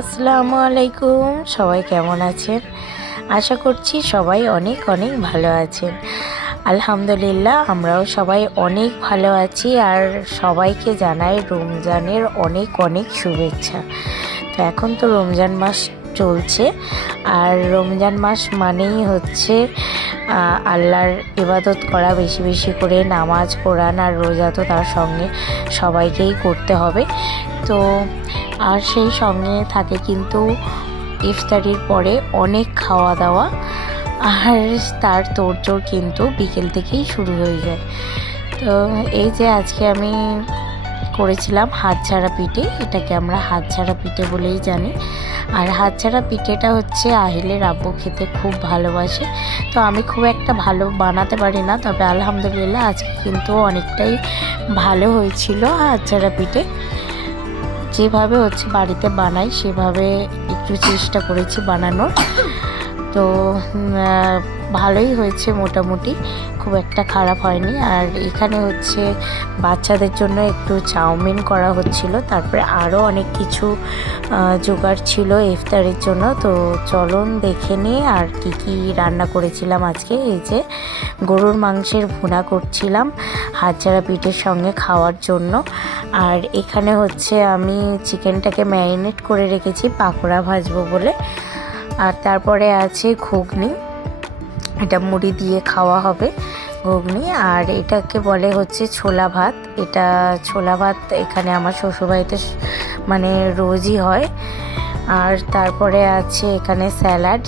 আসসালামু আলাইকুম। সবাই কেমন আছেন? আশা করছি সবাই অনেক অনেক ভালো আছেন। আলহামদুলিল্লাহ আমরাও সবাই অনেক ভালো আছি। আর সবাইকে জানাই রমজানের অনেক অনেক শুভেচ্ছা। তো এখন তো রমজান মাস চলছে, আর রমজান মাস মানেই হচ্ছে আল্লাহর ইবাদত করা, বেশি বেশি করে নামাজ, কোরআন আর রোজা তো তার সঙ্গে সবাইকেই করতে হবে। তো আর সেই সঙ্গে থাকে কিন্তু ইফতারির পরে অনেক খাওয়া দাওয়া, আর তার তোড়জোড় কিন্তু বিকেল থেকেই শুরু হয়ে যায়। তো এই যে আজকে আমি করেছিলাম হাতছাড়া পিঠে, এটাকে আমরা হাতছাড়া পিঠে বলেই জানি। আর হাতছাড়া পিঠেটা হচ্ছে আহিলের আব্বু খেতে খুব ভালোবাসে। তো আমি খুব একটা ভালো বানাতে পারি না, তবে আলহামদুলিল্লাহ আজকে কিন্তু অনেকটাই ভালো হয়েছিল হাতছাড়া পিঠে। যেভাবে হচ্ছে বাড়িতে বানাই সেভাবে একটু চেষ্টা করেছি বানানোর। তো ভালোই হয়েছে মোটামুটি, খুব একটা খারাপ হয়নি। আর এখানে হচ্ছে বাচ্চাদের জন্য একটু চাউমিন করা হচ্ছিল, তারপরে আরও অনেক কিছু জোগাড় ছিল ইফতারের জন্য। তো চলুন দেখে নিই আর কি রান্না করেছিলাম আজকে। এই যে গরুর মাংসের ভুনা করছিলাম হাতছাড়া পিঠের সঙ্গে খাওয়ার জন্য। আর এখানে হচ্ছে আমি চিকেনটাকে ম্যারিনেট করে রেখেছি পাকোড়া ভাজবো বলে। আর তারপরে আছে ঘুগনি, এটা মুড়ি দিয়ে খাওয়া হবে ঘুগনি। আর এটাকে বলে হচ্ছে ছোলা ভাত। এটা ছোলা ভাত এখানে আমার শ্বশুরবাড়িতে মানে রোজই হয়। আর তারপরে আছে এখানে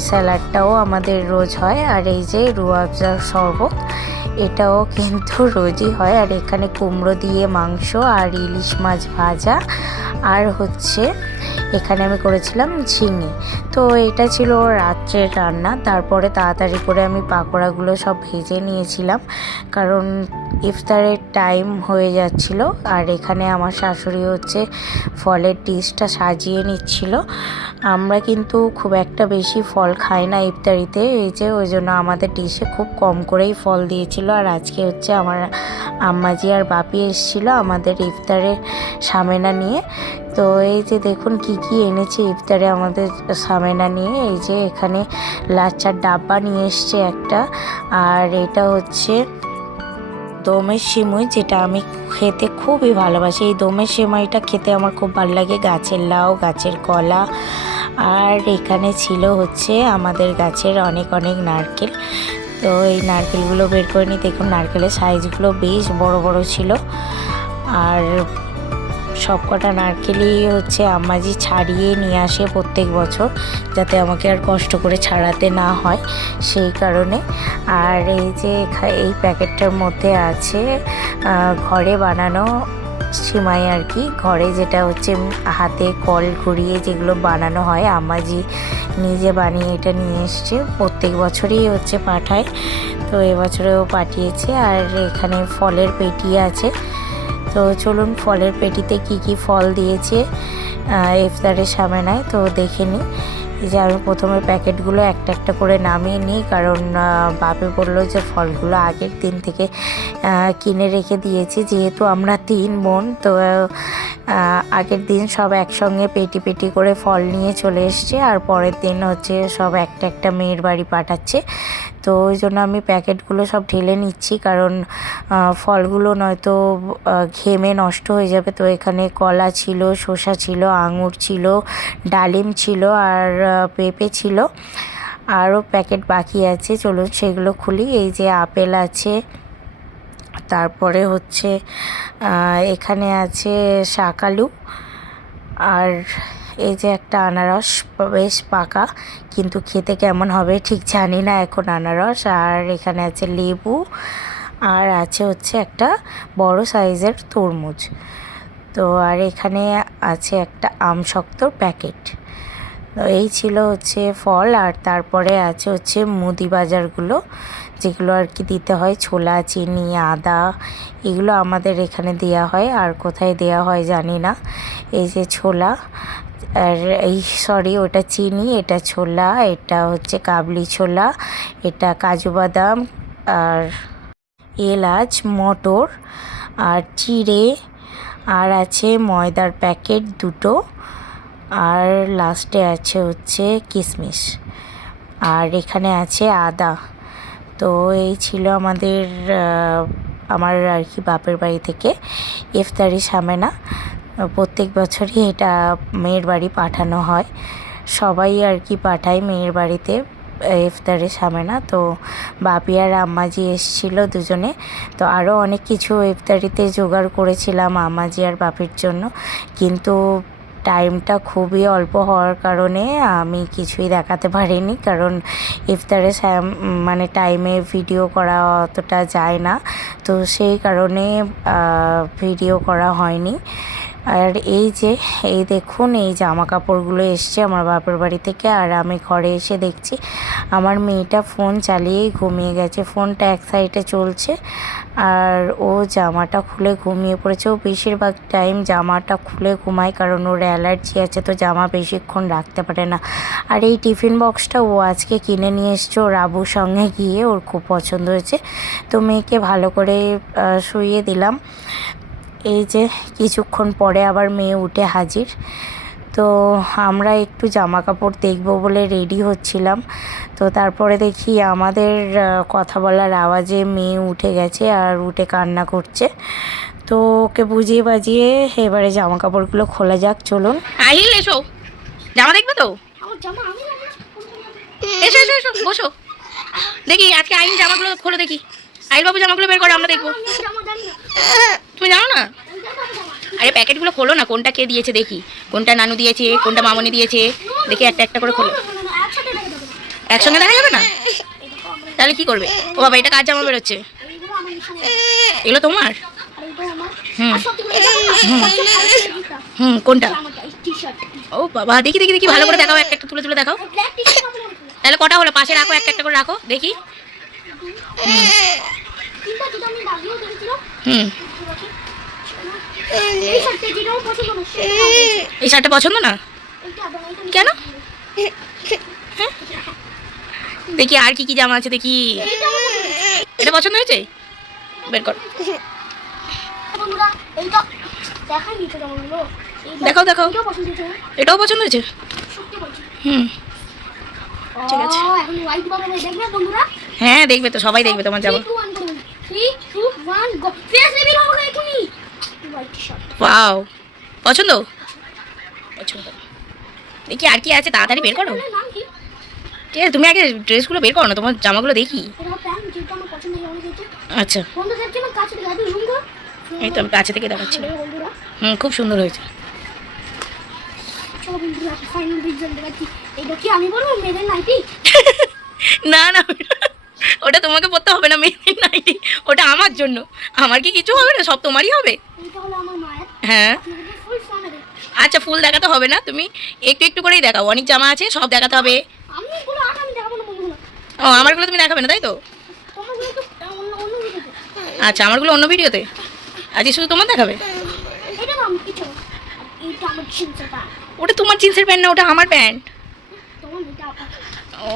স্যালাডটাও আমাদের রোজ হয়। আর এই যে রুয়াবজার শরবত, এটাও কিন্তু রোজই হয়। আর এখানে কুমড়ো দিয়ে মাংস আর ইলিশ মাছ ভাজা, আর হচ্ছে এখানে আমি করেছিলাম ঝিঙে। তো এটা ছিল রাত্রের রান্না। তারপরে তাড়াতাড়ি করে আমি পাকোড়াগুলো সব ভেজে নিয়েছিলাম, কারণ ইফতারের টাইম হয়ে যাচ্ছিল। আর এখানে আমার শাশুড়ি হচ্ছে ফলের ডিশটা সাজিয়ে নিচ্ছিল। আমরা কিন্তু খুব একটা বেশি ফল খাই না ইফতারিতে, এই যে ওই জন্য আমাদের ডিশে খুব কম করেই ফল দিয়েছিল। আর আজকে হচ্ছে আমার আম্মাজি আর বাপি এসেছিলো আমাদের ইফতারের সামেনা নিয়ে। তো এই যে দেখুন কি এনেছে ইফতারে আমাদের সামেনা নিয়ে। এই যে এখানে লাচ্চার ডাব্বা নিয়ে এসছে একটা, আর এটা হচ্ছে দমের সিমুই, যেটা আমি খেতে খুবই ভালোবাসি। এই দমের সিমুইটা খেতে আমার খুব ভালো লাগে। গাছের লাউ, গাছের কলা, আর এখানে ছিল হচ্ছে আমাদের গাছের অনেক অনেক নারকেল। তো এই নারকেলগুলো বের করে নিই। দেখুন নারকেলের সাইজগুলো বেশ বড় বড় ছিল। আর সব কটা নারকেলই হচ্ছে আম্মাজি ছাড়িয়ে নিয়ে আসে প্রত্যেক বছর, যাতে আমাকে আর কষ্ট করে ছাড়াতে না হয়, সেই কারণে। আর এই যে এই প্যাকেটটার মধ্যে আছে ঘরে বানানো সিমাই আর কি, ঘরে যেটা হচ্ছে হাতে কল ঘুরিয়ে যেগুলো বানানো হয়, আম্মাজি নিজে বানিয়ে এটা নিয়ে এসছে। প্রত্যেক বছরই হচ্ছে পাঠায়, তো এবছরেও পাঠিয়েছে। আর এখানে ফলের পেটি আছে। তো চলুন ফলের পেটিতে কি ফল দিয়েছে ইফতারের সামেনায় তো দেখে নিই। এই যে আমি প্রথমে প্যাকেটগুলো একটা একটা করে নামিয়ে নিই, কারণ বাপে বললো যে ফলগুলো আগের দিন থেকে কিনে রেখে দিয়েছি, যেহেতু আমরা 3 বোন। তো আগের দিন সব একসঙ্গে পেটি পেটি করে ফল নিয়ে চলে এসছে, আর পরের দিন হচ্ছে সব একটা একটা মেয়ের বাড়ি পাঠাচ্ছে। তো ওই জন্য আমি প্যাকেটগুলো সব ঢেলে নিচ্ছি, কারণ ফলগুলো নয়তো ঘেমে নষ্ট হয়ে যাবে। তো এখানে কলা ছিল, শসা ছিল, আঙুর ছিল, ডালিম ছিল, আর পেঁপে ছিল। আরও প্যাকেট বাকি আছে, চলুন সেগুলো খুলি। এই যে আপেল আছে, তারপরে হচ্ছে এখানে আছে শাকালু, আর এই যে একটা আনারস বেশ পাকা, কিন্তু খেতে কেমন হবে ঠিক জানি না এখন আনারস। আর এখানে আছে লেবু, আর আছে হচ্ছে একটা বড় সাইজের তরমুজ। তো আর এখানে আছে একটা আমশক্তর প্যাকেট। তো এই ছিল হচ্ছে ফল। আর তারপরে আছে হচ্ছে মুদি বাজারগুলো, যেগুলো আর কি দিতে হয়, ছোলা, চিনি, আদা, এগুলো আমাদের এখানে দেয়া হয়, আর কোথায় দেয়া হয় জানি না। এই যে ছোলা, আর এই ওটা চিনি, এটা ছোলা, এটা হচ্ছে কাবলি ছোলা, এটা কাজু বাদাম, আর এলাচ, মটর, আর চিড়ে, আর আছে ময়দার প্যাকেট 2টো, আর লাস্টে আছে হচ্ছে কিশমিশ, আর এখানে আছে আদা। তো এই ছিল আমাদের আমার আর কি বাপের বাড়ি থেকে ইফতারি সামেনা। প্রত্যেক বছরই এটা মেয়ের বাড়ি পাঠানো হয়, সবাই আর কি পাঠায় মেয়ের বাড়িতে ইফতারি সামেনা। তো বাপি আর আম্মাজি এসেছিলো দুজনে। তো আরও অনেক কিছু ইফতারিতে জোগাড় করেছিলাম আম্মাজি আর বাপির জন্য, কিন্তু টাইমটা খুবই অল্প হওয়ার কারণে আমি কিছুই দেখাতে পারিনি, কারণ ইফতারে মানে টাইমে ভিডিও করা অতটা যায় না, তো সেই কারণে ভিডিও করা হয়নি। আর এই দেখুন এই জামা কাপড়গুলো এসছে আমার বাপের বাড়ি থেকে, আর আমি ঘরে এসে দেখছি আমার মেয়েটা ফোন চালিয়েই ঘুমিয়ে গেছে, ফোনটা এক সাইডে চলছে আর ও জামাটা খুলে ঘুমিয়ে পড়েছে। ও বেশিরভাগ টাইম জামাটা খুলে ঘুমায়, কারণ ওর অ্যালার্জি আছে, তো জামা বেশিক্ষণ রাখতে পারে না। আর এই টিফিন বক্সটা ও আজকে কিনে নিয়ে এসছে ওর আবুর সঙ্গে গিয়ে, ওর খুব পছন্দ হয়েছে। তো মেয়েকে ভালো করে শুইয়ে দিলাম। এই যে কিছুক্ষণ পরে আবার মেয়ে উঠে হাজির। তো আমরা একটু জামা কাপড় দেখব বলে রেডি হচ্ছিলাম, তো তারপরে দেখি আমাদের কথা বলার আওয়াজে মেয়ে উঠে গেছে আর উঠে কান্না করছে। তো ওকে বুঝিয়ে বাজিয়ে এবারে জামা কাপড়গুলো খোলা যাক, চলুন। আহিল এসো, জামা দেখবে তো? এসো এসো এসো, বসো। দেখি আজকে আহিল জামাগুলো খোলো, দেখি আহিল বাবু জামাগুলো বের করো, আমরা দেখবো। তুমি জানো না? আরে প্যাকেটগুলো খোলো না, কোনটা কে দিয়েছে দেখি, কোনটা নানু দিয়েছে, কোনটা মামনি দিয়েছে, দেখি একটা একটা করে খোলো। একসঙ্গে দেখা যাবে না? তাহলে কি করবে? ও বাবা, এটা কার জামা বেরোচ্ছে? এগুলো তোমার? হুম হুম, কোনটা? ও বাবা, দেখি দেখি দেখি, ভালো করে দেখাও, একটা একটা তুলে তুলে দেখাও। তাহলে কটা হলো? পাশে রাখো, একটা একটা করে রাখো দেখি। হুম, এই শার্টটা পছন্দ না কেন? দেখি আর কি কি জামা আছে দেখি। এটা পছন্দ হয়েছে? বের কর, দেখাও দেখাও। এটাও পছন্দ হয়েছে? হুম, ঠিক আছে। হ্যাঁ দেখবে তো, সবাই দেখবে তোমার জামা। ওয়াও, পছন্দ? পছন্দ। দেখি আর কি আছে, তাড়াতাড়ি বের করো। ঠিক আছে, তুমি আগে ড্রেসগুলো বের করো না, তোমার জামাগুলো দেখি। আচ্ছা, এই তো আমি কাছে থেকে দেখাচ্ছি। হুম, খুব সুন্দর হয়েছে। না না, ওটা তোমাকে পরতে হবে না, মেয়েদের নাইটি, ওটা আমার জন্য। আমার কি কিছু হবে না, সব তোমারই হবে। হ্যাঁ, আচ্ছা ফুল দেখাতে হবে না, তুমি একটু একটু করেই দেখাও, অনেক জামা আছে, সব দেখাতে হবে। ও, আমারগুলো তুমি দেখাবে না তাই তো? আচ্ছা, আমারগুলো অন্য ভিডিওতে, আজকে শুধু তোমার দেখাবে। ওটা তোমার জিন্সের প্যান্ট না, ওটা আমার প্যান্ট।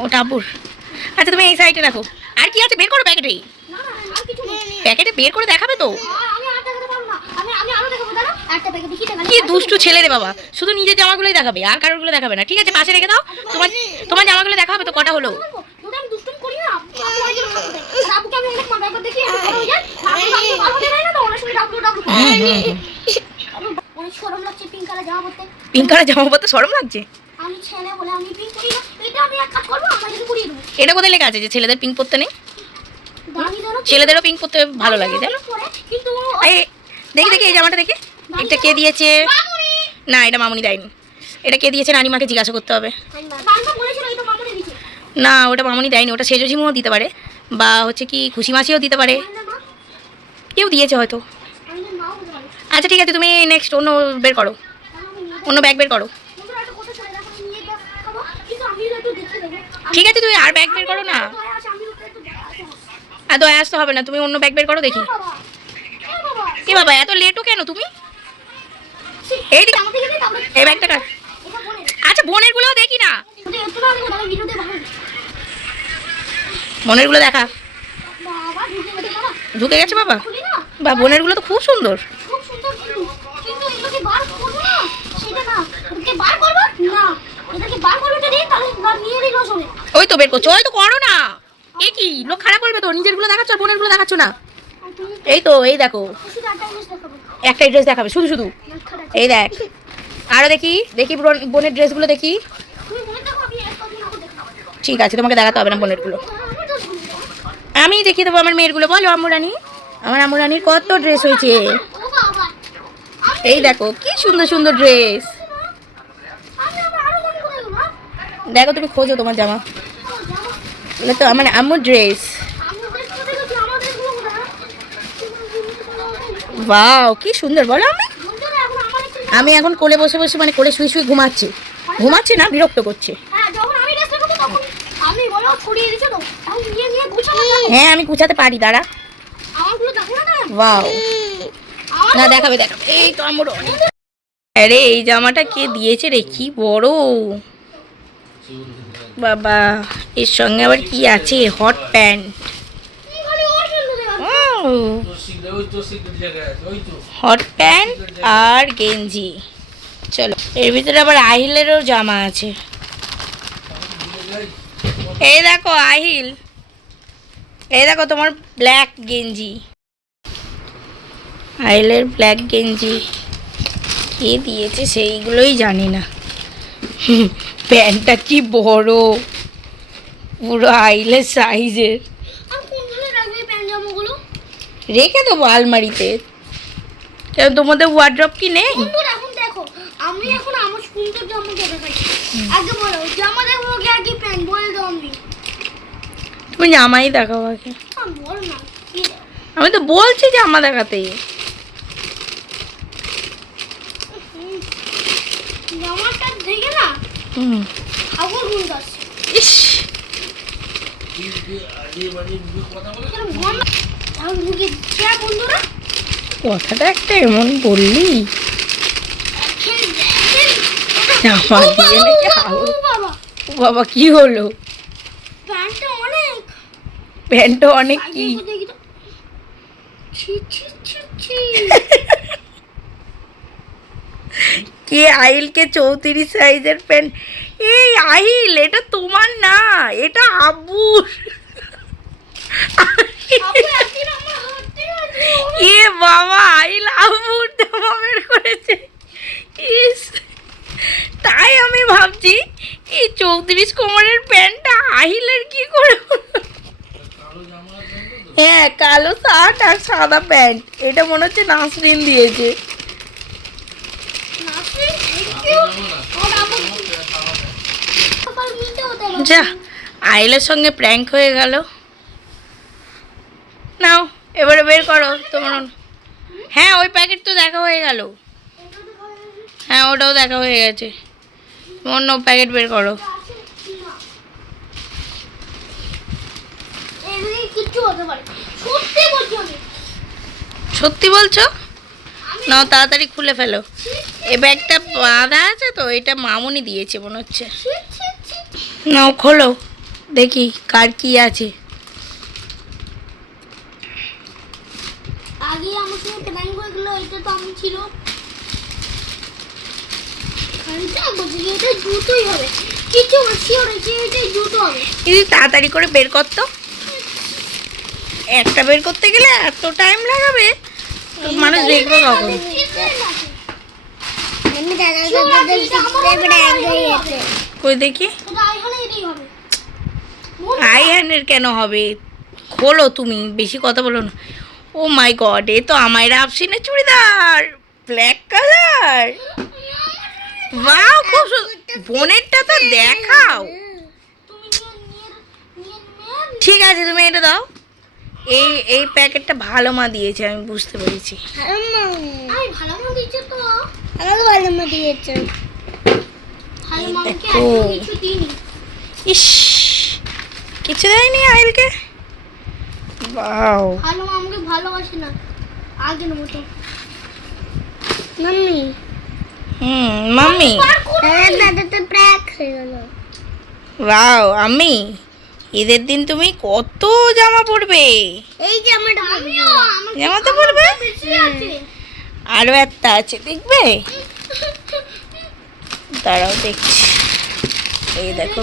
ওটা আব্বুর। আচ্ছা তুমি এই সাইডে রাখো। আর কি আছে বের করো প্যাকেটে, প্যাকেটে বের করে দেখাবে তো। কি দুষ্টু ছেলে রে বাবা, শুধু নিজের জামাগুলোই দেখাবে আর কারোরগুলো দেখাবে না। ঠিক আছে, পাশে রেখে দাও, তোমার তোমার জামাগুলো দেখা হবে তো। কটা হলো? পিঙ্ক কালার জামা পরতে শরম লাগছে? এটা কোথায় লেখা আছে যে ছেলেদের পিঙ্ক পরতে নেই? ছেলেদেরও পিঙ্ক পরতে ভালো লাগে, জানো? দেখি দেখি এই জামাটা দেখি, এটা কে দিয়েছে? না, এটা মামুনি দেয়নি। এটা কে দিয়েছে রানীমাকে জিজ্ঞাসা করতে হবে। না, ওটা মামুনি দেয়নি, ওটা সেজজিমুও দিতে পারে, বা হচ্ছে কি খুশি মাসিও দিতে পারে, কেউ দিয়েছে হয়তো। আচ্ছা ঠিক আছে, তুমি নেক্সট অন্য বের করো, অন্য ব্যাগ বের করো। ঠিক আছে, তুমি আর ব্যাগ বের করো না, আর দয়া আসতে হবে না, তুমি অন্য ব্যাগ বের করো দেখি। এ বাবা, এত লেটও কেন তুমি? এই দিকে এই ব্যাগটা কার? আচ্ছা, বোনের গুলোও দেখি না, বোনের গুলো দেখা। ঢুকে গেছে বাবা, বা বোনের গুলো তো খুব সুন্দর। বের করছো, ওই তো করো না। এ কি লোক খারাপ বলবে তো, নিজের গুলো দেখাচ্ছ আর বোনের গুলো দেখাচ্ছ না। এই তো এই দেখো একটাই ড্রেস দেখাবে শুধু শুধু। এই দেখ আরো দেখি দেখি বোনের ড্রেসগুলো দেখি। ঠিক আছে তোমাকে দেখাতে হবে না বোনের গুলো, আমি দেখিয়ে দেবো আমার মেয়ের গুলো। বলো আম্মু রানী, আমার আম্মু রানীর কত ড্রেস হয়েছে। এই দেখো কি সুন্দর সুন্দর ড্রেস। দেখো তুমি খোঁজো তোমার জামা, এগুলো তো আমার আম্মুর ড্রেস। ওয়াও কি সুন্দর বলো। আমি এখন কোলে বসে বসে মানে কোলে শুয়ে শুয়ে ঘুমাচ্ছি, ঘুমাচ্ছে না বিরক্ত করছে। হ্যাঁ আমি গুছাতে পারি, দাঁড়া। ওয়াও না দেখাবে দেখাবে। এই তো আমার, আরে এই জামাটা কে দিয়েছে রে, কি বড় বাবা। এর সঙ্গে আবার কি আছে, হট প্যান্ট, হট প্যান্ট আর গেঞ্জি। চলো এর ভিতরে আবার আহিলেরও জামা আছে। এই দেখো আহিল, এই দেখো তোমার ব্ল্যাক গেঞ্জি, আহিলের ব্ল্যাক গেঞ্জি কে দিয়েছে সেইগুলোই জানি না। প্যান্টটা কি বড়, পুরো আহিলের সাইজের। রেখে দেবো আলমারিতে, কেন তোমাদের ওয়ার্ড্রপ কি নেই? দেখো আমি এখন আমার সুন্দর জামা দেখাচ্ছি। আগে বলো জামা দেখো কি আর কি প্যান্ট বলে দাও। তুমি জামাই দেখাও আগে। বল না, আমি তো বলছি জামা দেখাতে। জামাটা দেখে না খাবার গুণ আসছে। ইস বন্ধুরা কথাটা একটা এমন বললি, জামা দিয়ে নাকি হাওড়। ও বাবা কি হলো, প্যান্টটা অনেক, প্যান্টটা অনেক কি? কে আহিলকে 34 সাইজের প্যান্ট? এই আহিল এটা তোমার না, এটা আব্বুর। এ বাবা আহিল আব্বুর জামা বের করেছে। ইস তাই আমি ভাবছি এই 34 কোমরের প্যান্টটা আহিলের কি করে হলো? হ্যাঁ কালো শার্ট আর সাদা প্যান্ট, এটা মনে হচ্ছে নাসরিন দিয়েছে। যা আহিলের সঙ্গে প্র্যাঙ্ক হয়ে গেল। নাও এবারে বের করো তোমার। হ্যাঁ ওই প্যাকেট তো দেখা হয়ে গেল, হ্যাঁ ওটাও দেখা হয়ে গেছে। অন্য প্যাকেট বের করো। সত্যি বলছো? নাও তাড়াতাড়ি খুলে ফেলো। এই ব্যাগটা বাঁধা আছে তো, এটা মামুনি দিয়েছে মনে হচ্ছে। নাও খোলো দেখি কার কি আছে। আগে আমার সঙ্গে প্ল্যান হয়ে গেল, এটা তো আমি ছিল। এটা জুতোই হবে, কিছু শিওর হয়েছে এটা জুতো হবে। এই তাড়াতাড়ি করে বের কর তো, একটা বের করতে গেলে এত টাইম লাগাবে, মানুষ দেখবে কখন? কই দেখি। আইহ্যান্ডের কেন হবে, খোলো তুমি, বেশি কথা বলো না। ও মাই গড, এ তো আমায়রা আফসিনের চুড়িদার, ব্ল্যাক কালার। ওয়াও খুব বোনেরটা তো দেখাও। ঠিক আছে তুমি এটা দাও। এই এই প্যাকেটটা ভালো মা দিয়েছে, আমি বুঝতে পেরেছি। ভালো মা দিয়েছে তো, আমাকে ভালো মা দিয়েছে। ভালো মাকে কিছু দিইনি। ইস কিছু দেয়নি আহিলকে। ওয়াও ভালো মা আমাকে ভালোবাসে না আগের মতো। মাম্মি মাম্মি দাদাটা প্র্যাক হয়ে গেল। ওয়াও আমি ঈদের দিন তুমি কত জামা পরবে? এই জামাটা আমিও জামা তো পরবে, বেশি আছে আরো একটা আছে দেখবে, দাঁড়াও দেখছি। এই দেখো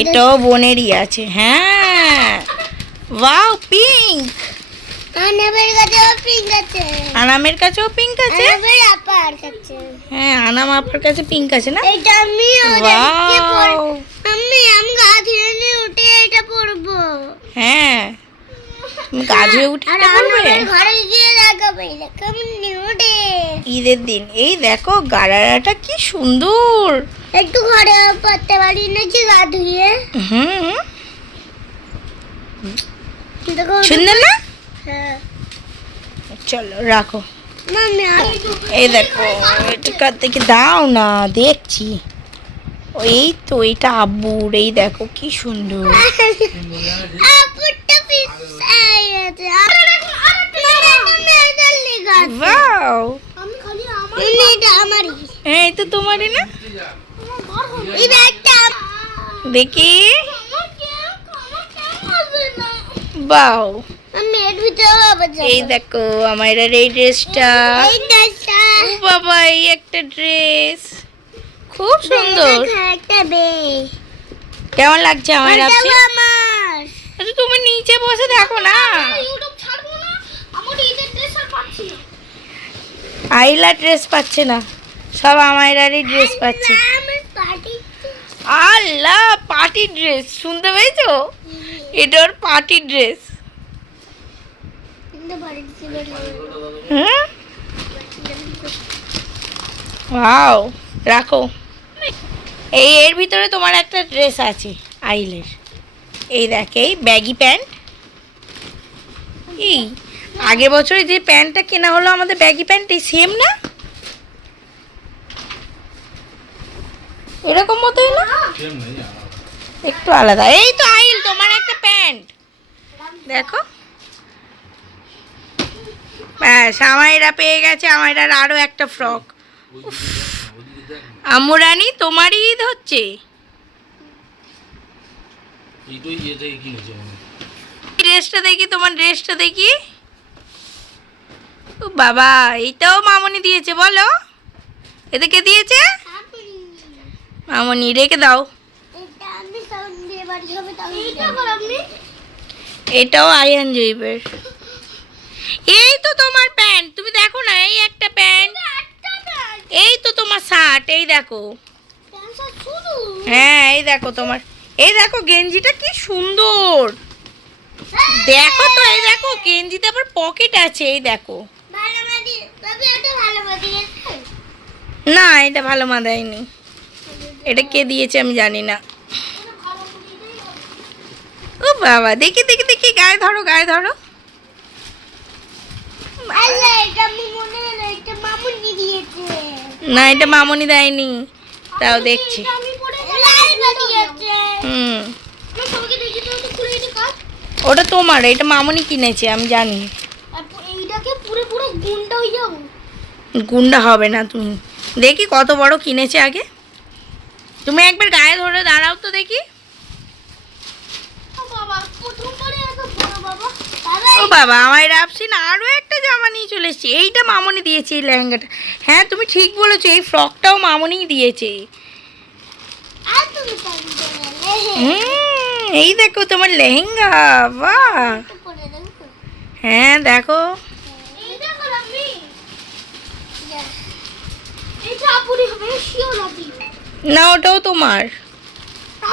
এটাও বোনেরই আছে। হ্যাঁ, ওয়াও, পিঙ্ক। আনামের কাছেও পিঙ্ক আছে। আনামের কাছেও পিঙ্ক আছে। আনামের আপার কাছে। হ্যাঁ, আনাম আপার কাছে পিঙ্ক আছে না? এটা আমি ওদেরকে আমি গা ধুয়ে নিয়ে উঠে এটা পরবো। হ্যাঁ, তুমি গা ধুয়ে উঠে আর এটা পরবে? আনামের ঘরে গিয়ে লাগাবো এরকম নিউডে। ঈদের দিন। এই দেখো গারারাটা কি সুন্দর। একটু ঘরে পড়তে পারি নাকি গা ধুয়ে? হুম, দেখো সুন্দর না? হ্যাঁ চলো রাখো। মাম্মি এই দেখো, এটা থেকে দাও না, দেখছি। এই তো, এটা আব্বুর। এই দেখো কি সুন্দর। আপুরটা পিছাই আছে। তুমি এটা লেখা আছে। ওয়াও, আমি খালি আমার এটা আমারই। হ্যাঁ, এই তো তোমারই না? এই ব্যাগটা দেখি। আমার কেমন আছে না? বাও, আমি এর ভিতরে আবার যাবো। এই দেখো আমার এই ড্রেসটা। এই ড্রেসটা ও বাবা, এই একটা ড্রেস খুব সুন্দর। একটা বে কেমন লাগছে আমার আপনি? আমার আচ্ছা, তুমি নিচে বসে দেখো না। ইউটিউব ছাড়বো না। আমার এই ড্রেস আর পাচ্ছি না। আইলা ড্রেস পাচ্ছে না, সব আমারই ড্রেস পাচ্ছে। আমার পার্টি আল্লাহ, পার্টি ড্রেস, শুনতে পেয়েছো? এটা ওর পার্টি ড্রেস। কিন্তু বাড়িতে ছিল না। হুম, ওয়াও, রাখো। এর ভিতরে তোমার একটা ড্রেস আছে আইলের। এই দেখ, এই ব্যাগি প্যান্ট। এই আগের বছরে যে প্যান্টটা কেনা হলো আমাদের, ব্যাগি প্যান্ট, এই সেম না? এরকম মতোই না, একটু আলাদা। এই তো আইল, তোমার একটা প্যান্ট দেখো। ব্যাস, আমায়রা পেয়ে গেছে। আমায়রার আরো একটা ফ্রক। আমুরানি, তোমারই ঈদ হচ্ছে। ড্রেসটা দেখি, তোমার ড্রেসটা দেখি। ও বাবা, এইটাও মামনি দিয়েছে বলো? এতে কে দিয়েছে? মামনি, রেখে দাও। এটা আমি সাউন্ড দিয়ে বাড়ি হবে তাহলে এটা কর আপনি। এটাও আয়ান জৈবের। এই তো তোমার প্যান্ট, তুমি দেখো না, এই একটা প্যান্ট। এই তো তোমার শার্ট, এই দেখো। শুধু হ্যাঁ, এই দেখো তোমার, এই দেখো গেঞ্জিটা কি সুন্দর। দেখো তো, এই দেখো গেঞ্জিতে আবার পকেট আছে, এই দেখো। ভালো মাদি তবে এটা ভালো মাদি আছে। না, এটা ভালো মাদায়নি। এটা কে দিয়েছে আমি জানি না। ও বাবা, দেখি দেখি দেখি, গায়ে ধরো, গায়ে ধরো। আল্লাহ এটা আমি মনে হলো এটা মামুনি দিয়েছে। না, এটা মামনি দেয়নি, তাও দেখছি। এটা আমি পরে লাল দিয়েছে। হুম, আমি সবাইকে দেখি তো খুলে এটা কাট। ওটা তোমার, এটা মামনি কিনেছে আমি জানি। আর এইটাকে পুরো পুরো গুন্ডা হয়ে যাবো। গুন্ডা হবে না তুমি। দেখি কত বড় কিনেছে আগে। তুমি একবার গায়ে ধরে দাঁড়াও তো দেখি। ও বাবা প্রথমবারে এত বড় বাবা। ও বাবা, আমার রাপসিন আরও একটা জামা নিয়ে চলে এসেছি। এইটা মামনি দিয়েছে, এই লেহেঙ্গাটা। হ্যাঁ, তুমি ঠিক বলেছো, এই ফ্রকটাও মামনিই দিয়েছে। আর তুমি শাড়ি পরে এই দেখো তোমার লেহেঙ্গা, বাহ। পরে দেখো। হ্যাঁ, দেখো। এই দেখো আমি এটা পুরি হবে শিও লাগি। না, ওটাও তোমার।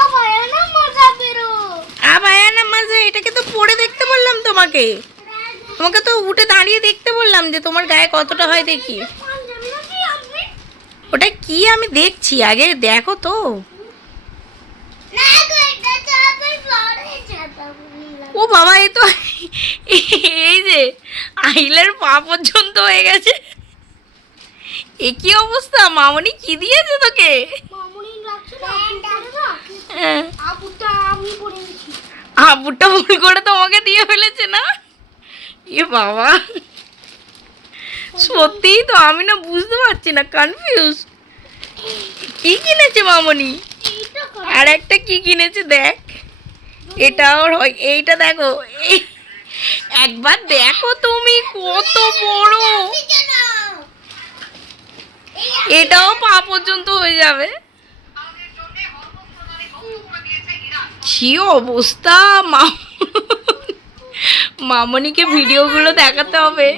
আবার না মজা বেরো। আবার না মাঝে, এটাকে তো পরে দেখতে বললাম তোমাকে। তোমাকে তো উঠে দাঁড়িয়ে দেখতে বললাম যে তোমার গায়ে কতটা হয় দেখি। পাঞ্জাবি নাকি আপনি? ওটা কি আমি দেখছি, আগে দেখো তো। না গো এটা তো আবার পরে যাবে। ও বাবা, এই তো এই যে আইলের পা পর্যন্ত হয়ে গেছে। এ কি অবস্থা, মামনি কি দিয়েছে তোকে? মামুনি রাখছে না আপনি না। হ্যাঁ, আপুটা আমি পরে নিয়েছি। আবুটা ভুল করে তোমাকে দিয়ে ফেলেছে না? এ বাবা, সত্যিই তো, আমি না বুঝতে পারছি না, কনফিউজ। কি কিনেছে মামনি? এইটা কর। আর একটা কি কিনেছে দেখ। এটাও হয়, এইটা দেখো। একবার দেখো তুমি, কত বড়। এটাও পা পর্যন্ত হয়ে যাবে। কি অবস্থা! মামনিকে ভিডিওগুলো দেখাতে হবে।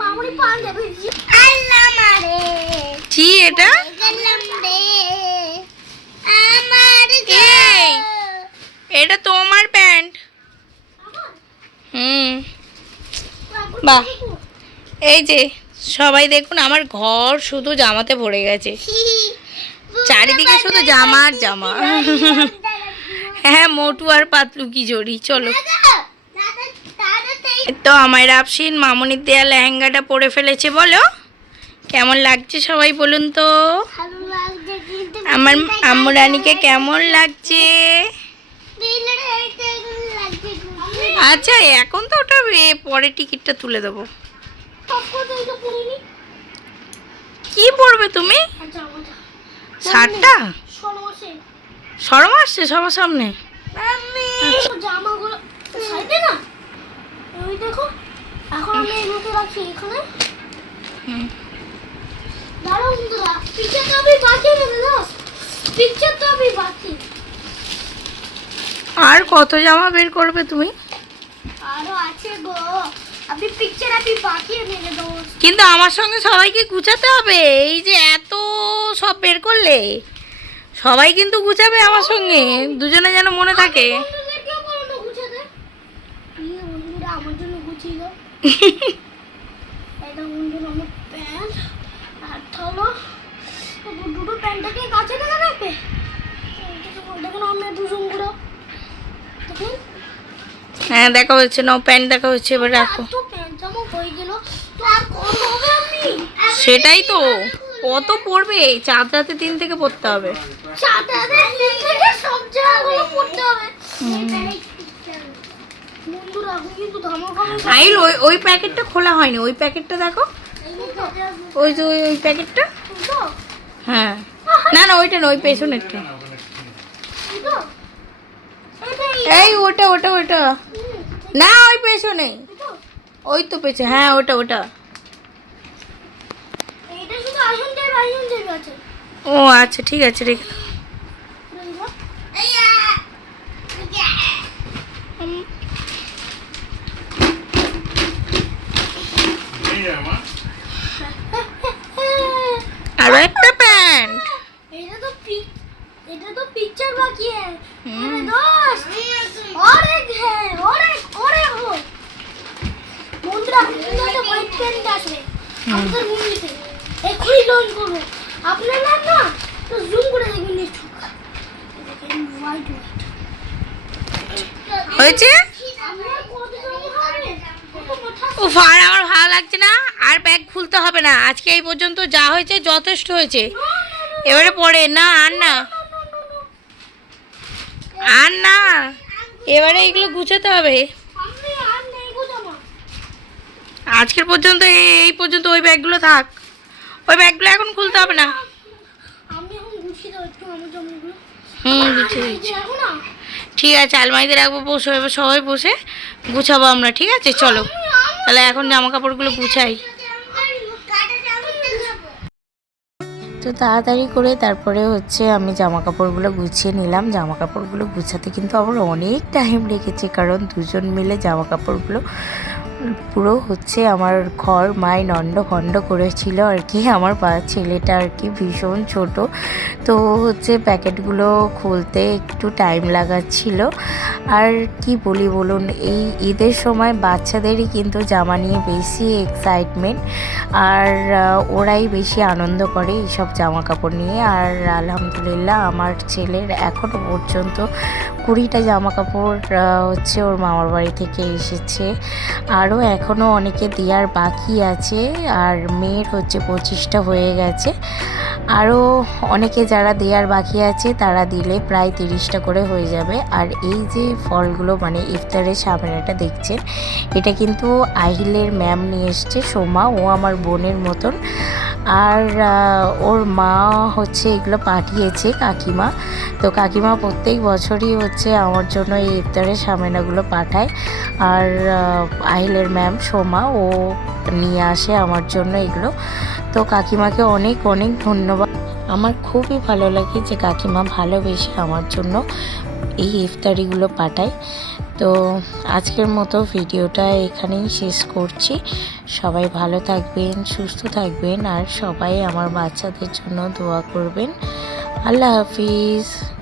মামুনি পান যাবে আল্লাহ মারে কি এটা? গেলাম রে আমার এই, এটা তোমার প্যান্ট? বাহ, এই যে সবাই দেখুন, আমার ঘর শুধু জামাতে ভরে গেছে, চারিদিকে শুধু জামা আর জামা। হ্যাঁ, মোটু আর পাতলু কি জড়ি। চলো, তো আমার আফসিন মামনির দেয়া লেহেঙ্গাটা পরে ফেলেছে। বলো কেমন লাগছে সবাই বলুন তো। ভালো লাগছে কিন্তু আমার আম্মু রানীকে কেমন লাগছে? আচ্ছা, এখন তো ওটা পরে টিকিটটা তুলে দেবো। কি পরবে তুমি? শার্টটা? শরম আসছে সবার সামনে? জামাগুলো সাইডে না, ওই দেখো, এখন আমি এগুলোকে রাখি এখানে। দাঁড়াও বন্ধুরা, পিকচার তো আমি বাকি নেবে না, পিকচার তো আমি বাকি। আর কত জামা বের করবে তুমি? আরো আছে গো, আমি পিকচার আমি বাকি নেবে দোস্ত। কিন্তু আমার সঙ্গে সবাইকে গুছাতে হবে। এই যে এত সব বের করলে সবাই কিন্তু গুছাবে আমার সঙ্গে, দুজনে যেন মনে থাকে। বন্ধুদেরকেও বলো না গুছাতে। এই বন্ধুরা আমার জন্য গুছিয়ে দাও। এটা বন্ধুরা আমার প্যান্ট আর হলো দুটো প্যান্টটাকে কাছে টাকা রাখবে। দেখুন আমরা দুজন গুলো দেখুন। হ্যাঁ, দেখা হচ্ছে, নাও প্যান্ট দেখা হচ্ছে, এবার রাখো। তো প্যান্ট জামা হয়ে গেল, তো আর কত হবে আপনি? সেটাই তো, কত পড়বে? 4 রাতে 3 থেকে পড়তে হবে। চাটাতে থেকে সব জায়গাগুলো পড়তে হবে। বন্ধুরা এখন কিন্তু ধামাকা আইল, ওই প্যাকেটটা খোলা হয়নি, ওই প্যাকেটটা দেখো, ওই যে ওই প্যাকেটটা। হ্যাঁ, না না, ওইটা না, ওই পেছনেরটা। এই ওটা ওটা ওটা না, ওই পেছনে, ওই তো পেছনে। হ্যাঁ, ওটা ওটা। এটা শুধু আসন যাবে আছে। ও আচ্ছা, ঠিক আছে, রেখে দাও। আরো একটা প্যান্ট। এটা তো পিকচার বাকি है मेरे दोस्त और एक है और एक हो বন্ধুরা কিন্তু একটা হোয়াইট প্যান্ট আছে আমাদের মুভিতে এখনই লঞ্চ করব আপনারা না তো জুম করে দেখুন একটু দেখেন হোয়াইট হয়েছে? আমরা কত জমি হবে ও আর আমার ভালো লাগছে না, আর ব্যাগ খুলতে হবে না। আজকে এই পর্যন্ত যা হয়েছে যথেষ্ট হয়েছে। এবারে পরে না, আর না, আর না, এবারে এগুলো গুছাতে হবে। আমি আর নেই গো জামা আজকের পর্যন্ত এই পর্যন্ত ওই ব্যাগগুলো থাক, ওই ব্যাগগুলো এখন খুলতে হবে না। আমি এখন গুছিয়ে দাও একটু আমার জামাগুলো গুছিয়ে দিচ্ছি। রাখো না ঠিক আছে, আলমারিতে রাখবো, বসে এবার সবাই বসে গুছাবো আমরা। ঠিক আছে, চলো তাহলে এখন জামা কাপড়গুলো গুছাই। তো তাড়াতাড়ি করে তারপরে হচ্ছে আমি জামা কাপড়গুলো গুছিয়ে নিলাম। জামা কাপড়গুলো গুছাতে কিন্তু আমার অনেক টাইম লেগেছে, কারণ দুজন মিলে জামা কাপড়গুলো পুরো হচ্ছে আমার ঘর মাই নন্ড ভন্ড করেছিল আর কি। আমার ছেলেটা আর কি ভীষণ ছোট, তো হচ্ছে প্যাকেটগুলো খুলতে একটু টাইম লাগাচ্ছিল। আর কি বলি বলুন, এই ঈদের সময় বাচ্চাদেরই কিন্তু জামা নিয়ে বেশি এক্সাইটমেন্ট, আর ওরাই বেশি আনন্দ করে এইসব জামা কাপড় নিয়ে। আর আলহামদুলিল্লাহ আমার ছেলের এখনও পর্যন্ত 20টা জামা কাপড় হচ্ছে ওর মামার বাড়ি থেকে এসেছে। আরও এখনও অনেকে দেওয়ার বাকি আছে, আর মেয়ের হচ্ছে 25টা হয়ে গেছে। আরও অনেকে যারা দেওয়ার বাকি আছে তারা দিলে প্রায় 30টা করে হয়ে যাবে। আর এই যে ফলগুলো মানে ইফতারের সামনেটা দেখছেন, এটা কিন্তু আহিলের ম্যাম নিয়ে এসছে, সোমা, ও আমার বোনের মতন। আর ওর মা হচ্ছে এগুলো পাঠিয়েছে কাকিমা। তো কাকিমা প্রত্যেক বছরই হচ্ছে আমার জন্য এই ইফতারের সামনেগুলো পাঠায়। আর আহিলের ম্যাম সোমা ও নিয়ে আসে আমার জন্য এগুলো। তো কাকিমাকে অনেক অনেক ধন্যবাদ। আমার খুবই ভালো লাগে যে কাকিমা ভালোবেসে আমার জন্য এই ইফতারিগুলো পাঠাই। তো আজকের মতো ভিডিওটা এখানেই শেষ করছি। সবাই ভালো থাকবেন, সুস্থ থাকবেন, আর সবাই আমার বাচ্চাদের জন্য দোয়া করবেন। আল্লাহ হাফিজ।